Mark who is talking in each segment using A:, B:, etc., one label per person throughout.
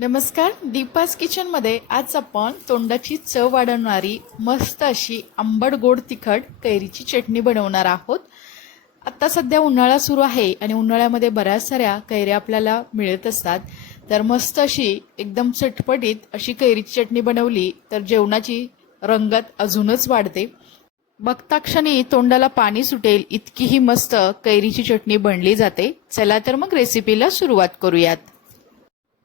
A: नमस्कार दीपास किचनमध्ये आज आपण तोंडाची चव वाढवणारी मस्त अशी आंबट गोड तिखट कैरीची चटणी बनवणार आहोत. आत्ता सध्या उन्हाळा सुरू आहे आणि उन्हाळ्यामध्ये बऱ्याच साऱ्या कैऱ्या आपल्याला मिळत असतात. तर मस्त अशी एकदम चटपटीत अशी कैरीची चटणी बनवली तर जेवणाची रंगत अजूनच वाढते. बघता क्षणी तोंडाला पाणी सुटेल इतकी ही मस्त कैरीची चटणी बनली जाते. चला तर मग रेसिपीला सुरुवात करूयात.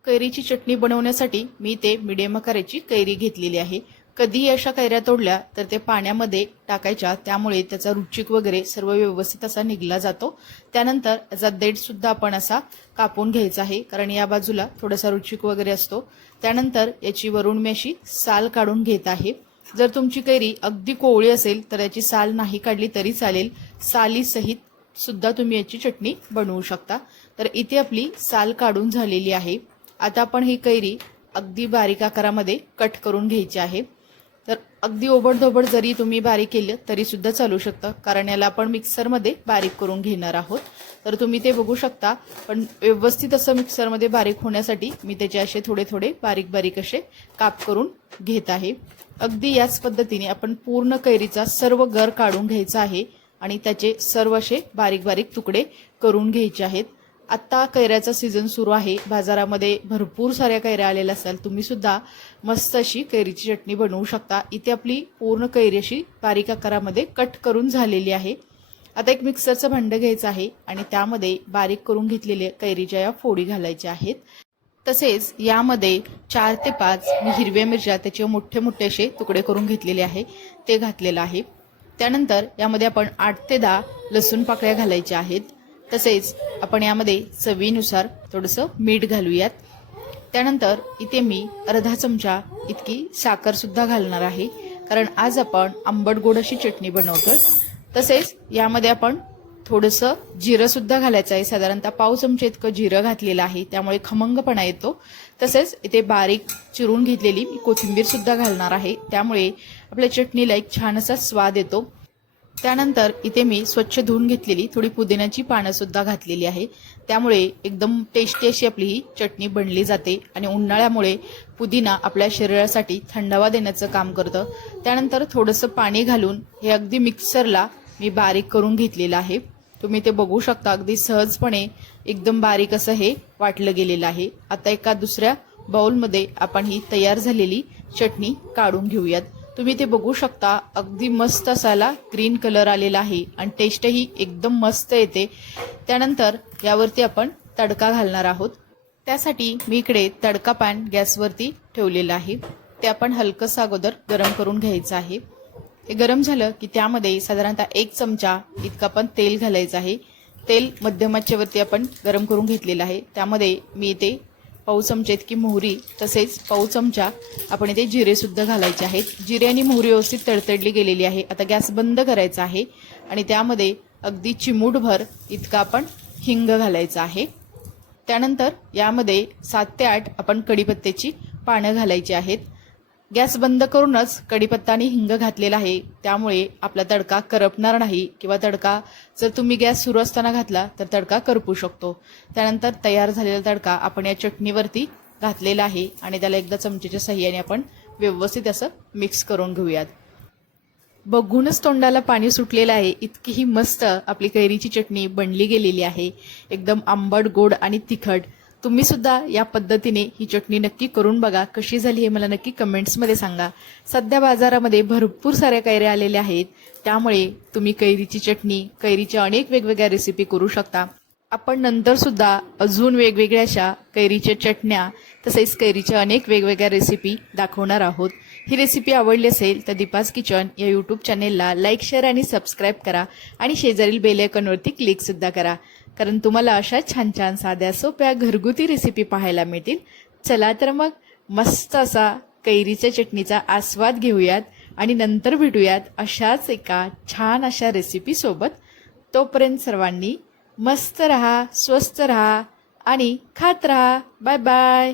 A: कैरीची चटणी बनवण्यासाठी मी ते मिडियम आकाराची कैरी घेतलेली आहे. कधीही अशा कैऱ्या तोडल्या तर ते पाण्यामध्ये टाकायच्या त्यामुळे त्याचा रुचिक वगैरे सर्व व्यवस्थित असा निघला जातो. त्यानंतर याचा देठसुद्धा आपण असा कापून घ्यायचा आहे कारण या बाजूला थोडासा रुचिक वगैरे असतो. त्यानंतर याची वरून मी अशी साल काढून घेत आहे. जर तुमची कैरी अगदी कोवळी असेल तर याची साल नाही काढली तरी चालेल. सालीसहित सुद्धा तुम्ही याची चटणी बनवू शकता. तर इथे आपली साल काढून झालेली आहे. आता आपण ही कैरी अगदी बारीक आकारामध्ये कट करून घ्यायची आहे. तर अगदी ओबडधोबड जरी तुम्ही बारीक केलं तरीसुद्धा चालू शकतं कारण याला आपण मिक्सरमध्ये बारीक करून घेणार आहोत. तर तुम्ही ते बघू शकता पण व्यवस्थित असं मिक्सरमध्ये बारीक होण्यासाठी मी त्याचे असे थोडे थोडे बारीक बारीक असे काप करून घेत आहे. अगदी याच पद्धतीने आपण पूर्ण कैरीचा सर्व गर काढून घ्यायचा आहे आणि त्याचे सर्व असे बारीक बारीक तुकडे करून घ्यायचे आहेत. आत्ता कैऱ्याचा सीझन सुरू आहे. बाजारामध्ये भरपूर साऱ्या कैऱ्या आलेल्या असाल. तुम्ही सुद्धा मस्त अशी कैरीची चटणी बनवू शकता. इथे आपली पूर्ण कैरी अशी बारीक आकारामध्ये कट करून झालेली आहे. आता एक मिक्सरचं भांडं घ्यायचं आहे आणि त्यामध्ये बारीक करून घेतलेल्या कैरीच्या या फोडी घालायच्या आहेत. तसेच यामध्ये चार ते पाच मी हिरव्या मिरच्या त्याचे मोठे मोठे असे तुकडे करून घेतलेले आहे. ते घातलेलं आहे. त्यानंतर यामध्ये आपण आठ ते दहा लसूण पाकळ्या घालायच्या आहेत. तसेच आपण यामध्ये चवीनुसार थोडंसं मीठ घालूयात. त्यानंतर इथे मी अर्धा चमचा इतकी साखरसुद्धा घालणार आहे. कारण आज आपण आंबट गोड अशी चटणी बनवतोय. तसेच यामध्ये आपण थोडंसं जिरंसुद्धा घालायचं आहे. साधारणतः पाव चमचे इतकं जिरं घातलेलं आहे. त्यामुळे खमंगपणा येतो. तसेच इथे बारीक चिरून घेतलेली कोथिंबीरसुद्धा घालणार आहे. त्यामुळे आपल्या चटणीला एक छान असा स्वाद येतो. त्यानंतर इथे मी स्वच्छ धुवून घेतलेली थोडी पुदिन्याची पानंसुद्धा घातलेली आहे. त्यामुळे एकदम टेस्टी अशी आपली ही चटणी बनली जाते आणि उन्हाळ्यामुळे पुदिना आपल्या शरीरासाठी थंडावा देण्याचं काम करतं. त्यानंतर थोडंसं पाणी घालून हे अगदी मिक्सरला मी बारीक करून घेतलेलं आहे. तुम्ही ते बघू शकता अगदी सहजपणे एकदम बारीक असं हे वाटलं गेलेलं आहे. आता एका दुसऱ्या बाउलमध्ये आपण ही तयार झालेली चटणी काढून घेऊयात. तुम्ही ते बघू शकता. अगदी मस्त असायला ग्रीन कलर आलेला आहे आणि टेस्टही एकदम मस्त येते. त्यानंतर यावरती आपण तडका घालणार आहोत. त्यासाठी मी इकडे तडका पॅन गॅसवरती ठेवलेला आहे. ते आपण हलकंसं अगोदर गरम करून घ्यायचं आहे. ते गरम झालं की त्यामध्ये साधारणतः एक चमचा इतकं आपण तेल घालायचं आहे. तेल मध्यमाच्यावरती आपण गरम करून घेतलेलं आहे. त्यामध्ये मी ते पाऊ चमचे इतकी मोहरी तसेच पाऊ चमचा आपण इथे जिरेसुद्धा घालायचे आहेत. जिरे आणि मोहरी व्यवस्थित तडतडली गेलेली आहे. आता गॅस बंद करायचा आहे आणि त्यामध्ये अगदी चिमूटभर इतका आपण हिंग घालायचा आहे. त्यानंतर यामध्ये सात ते आठ आपण कढीपत्त्याची पानं घालायची आहेत. गॅस बंद करूनच कडीपत्तानी हिंग घातलेला आहे. त्यामुळे आपला तडका करपणार नाही किंवा तडका जर तुम्ही गॅस सुरू असताना घातला तर तडका करपू शकतो. त्यानंतर तयार झालेला तडका आपण या चटणीवरती घातलेला आहे आणि त्याला एकदा चमचेच्या सहाय्याने आपण व्यवस्थित असं मिक्स करून घेऊयात. बघूनच तोंडाला पाणी सुटलेलं आहे. इतकी ही मस्त आपली कैरीची चटणी बनली गेलेली आहे. एकदम आंबट गोड आणि तिखट. तुम्ही सुद्धा या पद्धतीने ही चटणी नक्की करून बघा. कशी झाली हे मला नक्की कमेंट्समध्ये सांगा. सध्या बाजारामध्ये भरपूर साऱ्या कैऱ्या आलेल्या आहेत. त्यामुळे तुम्ही कैरीची चटणी कैरीच्या अनेक वेगवेगळ्या रेसिपी करू शकता. आपण नंतर सुद्धा अजून वेगवेगळ्या अशा कैरीच्या चटण्या तसेच कैरीच्या अनेक वेगवेगळ्या रेसिपी दाखवणार आहोत. ही रेसिपी आवडली असेल तर दीपास किचन या यूट्यूब चॅनेलला लाईक शेअर आणि सबस्क्राईब करा. आणि शेजारील बेल आयकॉनवरती क्लिकसुद्धा करा. कारण तुम्हाला अशा छान छान साध्या सोप्या घरगुती रेसिपी पाहायला मिळतील. चला तर मग मस्त असा कैरीच्या चटणीचा आस्वाद घेऊयात आणि नंतर भेटूयात अशाच एका छान अशा रेसिपी सोबत. तोपर्यंत सर्वांनी मस्त रहा स्वस्त रहा आणि खात रहा. Bye bye